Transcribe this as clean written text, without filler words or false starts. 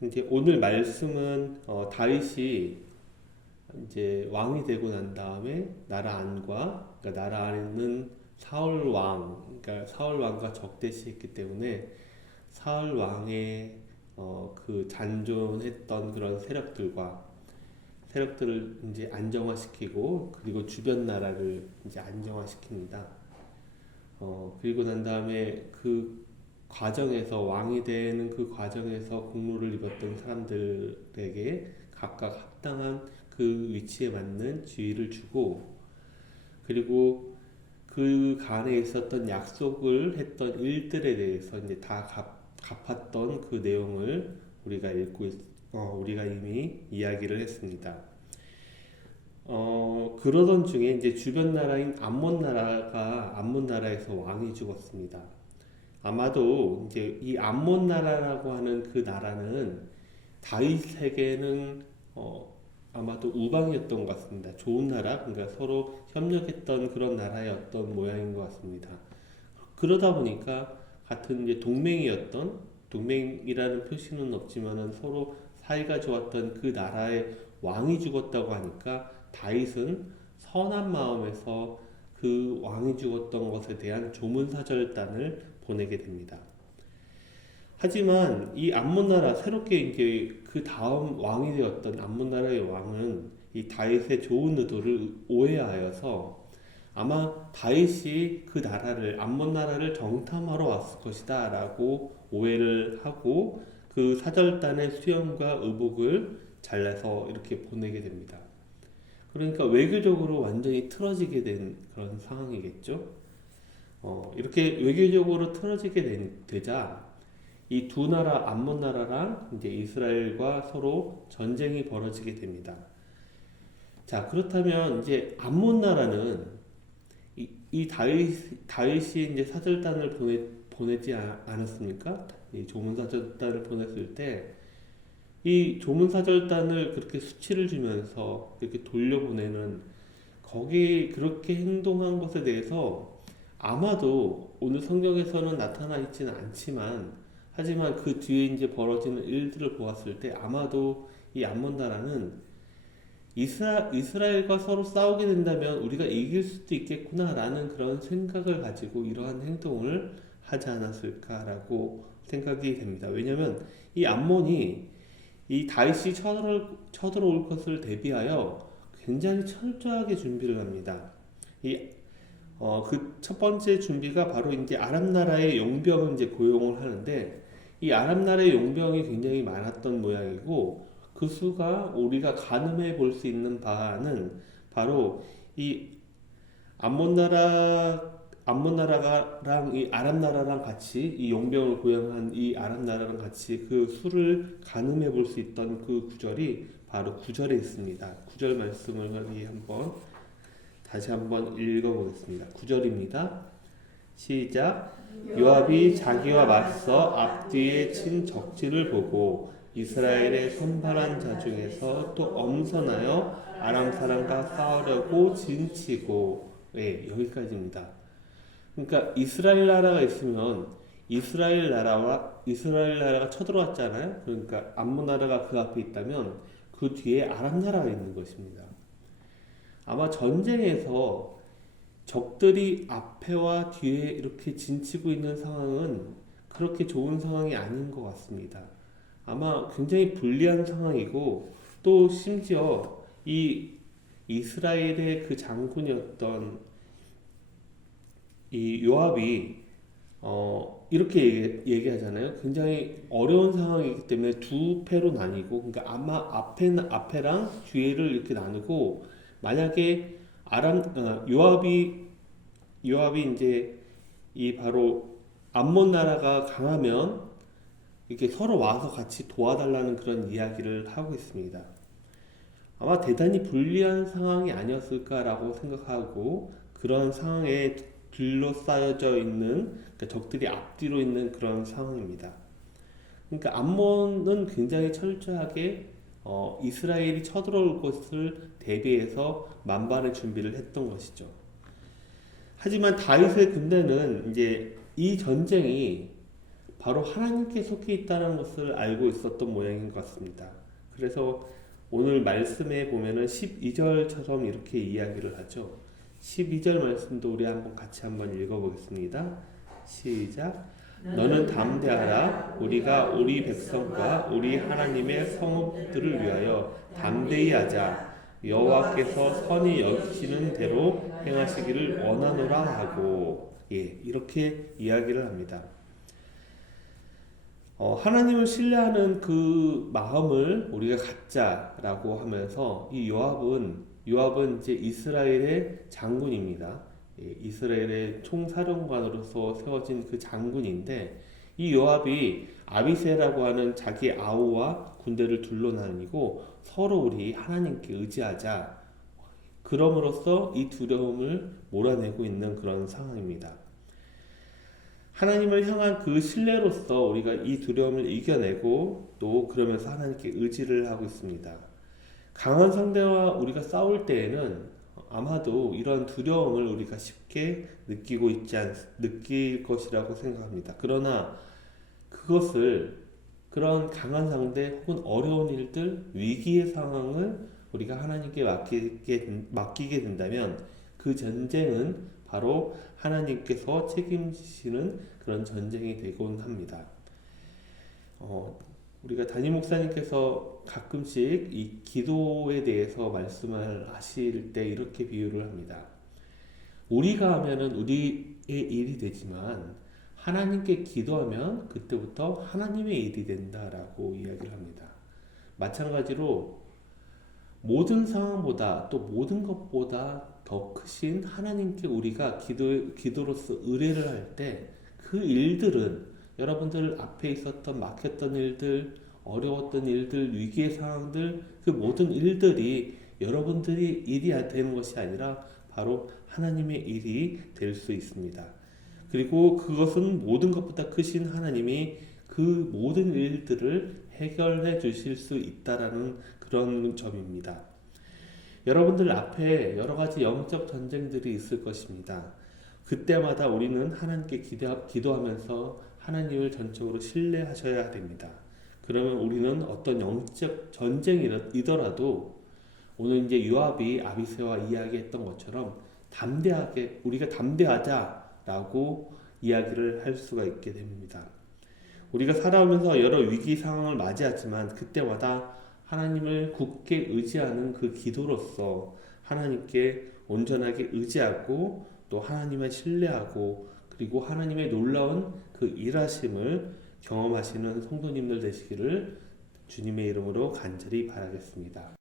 이제 오늘 말씀은 다윗이 이제 왕이 되고 난 다음에 나라 안과 그러니까 나라 안에는 사울 왕, 그러니까 사울 왕과 적대시했기 때문에 사울 왕의 그 잔존했던 그런 세력들을 이제 안정화시키고 그리고 주변 나라를 이제 안정화시킵니다. 그리고 난 다음에 그 과정에서 왕이 되는 그 과정에서 공로를 입었던 사람들에게 각각 합당한 그 위치에 맞는 지위를 주고 그리고 그 간에 있었던 약속을 했던 일들에 대해서 이제 다 갚았던 그 내용을 우리가 이미 이야기를 했습니다. 그러던 중에 이제 주변 나라인 암몬 나라에서 왕이 죽었습니다. 아마도 이제 이 암몬 나라라고 하는 그 나라는 다윗에게는 아마도 우방이었던 것 같습니다. 좋은 나라, 그러니까 서로 협력했던 그런 나라였던 모양인 것 같습니다. 그러다 보니까 같은 이제 동맹이라는 표시는 없지만은 서로 사이가 좋았던 그 나라의 왕이 죽었다고 하니까 다윗은 선한 마음에서 그 왕이 죽었던 것에 대한 조문사절단을 보내게 됩니다. 하지만 이 암몬나라 새롭게 이제 그 다음 왕이 되었던 암몬나라의 왕은 이 다윗의 좋은 의도를 오해하여서 아마 다윗이 그 나라를 암몬 나라를 정탐하러 왔을 것이다라고 오해를 하고 그 사절단의 수염과 의복을 잘라서 이렇게 보내게 됩니다. 그러니까 외교적으로 완전히 틀어지게 된 그런 상황이겠죠. 이렇게 외교적으로 되자 이 두 나라 암몬 나라랑 이제 이스라엘과 서로 전쟁이 벌어지게 됩니다. 자, 그렇다면 이제 암몬 나라는 이 다윗이 이제 사절단을 보내지 않았습니까? 이 조문사절단을 보냈을 때 이 조문사절단을 그렇게 수치를 주면서 이렇게 돌려보내는 거기 그렇게 행동한 것에 대해서 아마도 오늘 성경에서는 나타나 있지는 않지만 하지만 그 뒤에 이제 벌어지는 일들을 보았을 때 아마도 이 암몬 나라는 이스라엘과 서로 싸우게 된다면 우리가 이길 수도 있겠구나라는 그런 생각을 가지고 이러한 행동을 하지 않았을까라고 생각이 됩니다. 왜냐하면 이 암몬이 이 다윗이 쳐들어올 것을 대비하여 굉장히 철저하게 준비를 합니다. 그 첫 번째 준비가 바로 이제 아람 나라의 용병을 이제 고용을 하는데 이 아람 나라의 용병이 굉장히 많았던 모양이고 그 수가 우리가 가늠해 볼 수 있는 바는 바로 이 암몬 나라랑 이 아람 나라랑 같이 이 용병을 고용한 이 아람 나라랑 같이 그 수를 가늠해 볼 수 있던 그 구절이 바로 구절에 있습니다. 구절 말씀을 다시 한번 읽어보겠습니다. 구절입니다. 시작. 요압이 자기와 맞서 앞뒤에 친 적지를 보고 이스라엘의 선발한 자 중에서 또 엄선하여 아람 사람과 싸우려고 진치고 여기까지입니다. 그러니까 이스라엘 나라가 있으면 이스라엘 나라가 쳐들어왔잖아요. 그러니까 암몬 나라가 그 앞에 있다면 그 뒤에 아람 나라가 있는 것입니다. 아마 전쟁에서 적들이 앞에와 뒤에 이렇게 진치고 있는 상황은 그렇게 좋은 상황이 아닌 것 같습니다. 아마 굉장히 불리한 상황이고 또 심지어 이 이스라엘의 그 장군이었던 이 요압이 이렇게 얘기하잖아요. 굉장히 어려운 상황이기 때문에 두 패로 나뉘고 그러니까 아마 앞에랑 뒤에를 이렇게 나누고 만약에 요압이 이제 이 바로 암몬 나라가 강하면 이렇게 서로 와서 같이 도와달라는 그런 이야기를 하고 있습니다. 아마 대단히 불리한 상황이 아니었을까라고 생각하고 그런 상황에 둘러싸여져 있는 그러니까 적들이 앞뒤로 있는 그런 상황입니다. 그러니까 암몬은 굉장히 철저하게 이스라엘이 쳐들어올 것을 대비해서 만반의 준비를 했던 것이죠. 하지만 다윗의 군대는 이제 이 전쟁이 바로 하나님께 속해 있다는 것을 알고 있었던 모양인 것 같습니다. 그래서 오늘 말씀에 보면은 12절처럼 이렇게 이야기를 하죠. 12절 말씀도 우리 같이 한번 읽어보겠습니다. 시작. 너는 담대하라. 우리가 우리 백성과 우리 하나님의 성읍들을 위하여 담대히 하자. 여호와께서 선히 여기시는 대로 행하시기를 원하노라 하고, 이렇게 이야기를 합니다. 하나님을 신뢰하는 그 마음을 우리가 갖자라고 하면서 이 요압은 이제 이스라엘의 장군입니다. 이스라엘의 총사령관으로서 세워진 그 장군인데 이 요압이 아비새라고 하는 자기 아우와 군대를 둘러다니고 서로 우리 하나님께 의지하자. 그럼으로써 이 두려움을 몰아내고 있는 그런 상황입니다. 하나님을 향한 그 신뢰로서 우리가 이 두려움을 이겨내고 또 그러면서 하나님께 의지를 하고 있습니다. 강한 상대와 우리가 싸울 때에는 아마도 이런 두려움을 우리가 쉽게 느낄 것이라고 생각합니다. 그러나 그런 강한 상대 혹은 어려운 일들, 위기의 상황을 우리가 하나님께 맡기게 된다면 그 전쟁은 바로 하나님께서 책임지시는 그런 전쟁이 되곤 합니다. 우리가 담임 목사님께서 가끔씩 이 기도에 대해서 말씀을 하실 때 이렇게 비유를 합니다. 우리가 하면은 우리의 일이 되지만 하나님께 기도하면 그때부터 하나님의 일이 된다라고 이야기를 합니다. 마찬가지로 모든 상황보다 또 모든 것보다 더 크신 하나님께 우리가 기도로서 의뢰를 할 때 그 일들은 여러분들 앞에 있었던 막혔던 일들, 어려웠던 일들, 위기의 상황들, 그 모든 일들이 여러분들이 일이 되는 것이 아니라 바로 하나님의 일이 될 수 있습니다. 그리고 그것은 모든 것보다 크신 하나님이 그 모든 일들을 해결해 주실 수 있다라는 그런 점입니다. 여러분들 앞에 여러 가지 영적 전쟁들이 있을 것입니다. 그때마다 우리는 하나님께 기도하면서 하나님을 전적으로 신뢰하셔야 됩니다. 그러면 우리는 어떤 영적 전쟁이더라도 오늘 이제 요압이 아비새와 이야기했던 것처럼 우리가 담대하자라고 이야기를 할 수가 있게 됩니다. 우리가 살아오면서 여러 위기 상황을 맞이하지만 그때마다 하나님을 굳게 의지하는 그 기도로서 하나님께 온전하게 의지하고 또 하나님을 신뢰하고 그리고 하나님의 놀라운 그 일하심을 경험하시는 성도님들 되시기를 주님의 이름으로 간절히 바라겠습니다.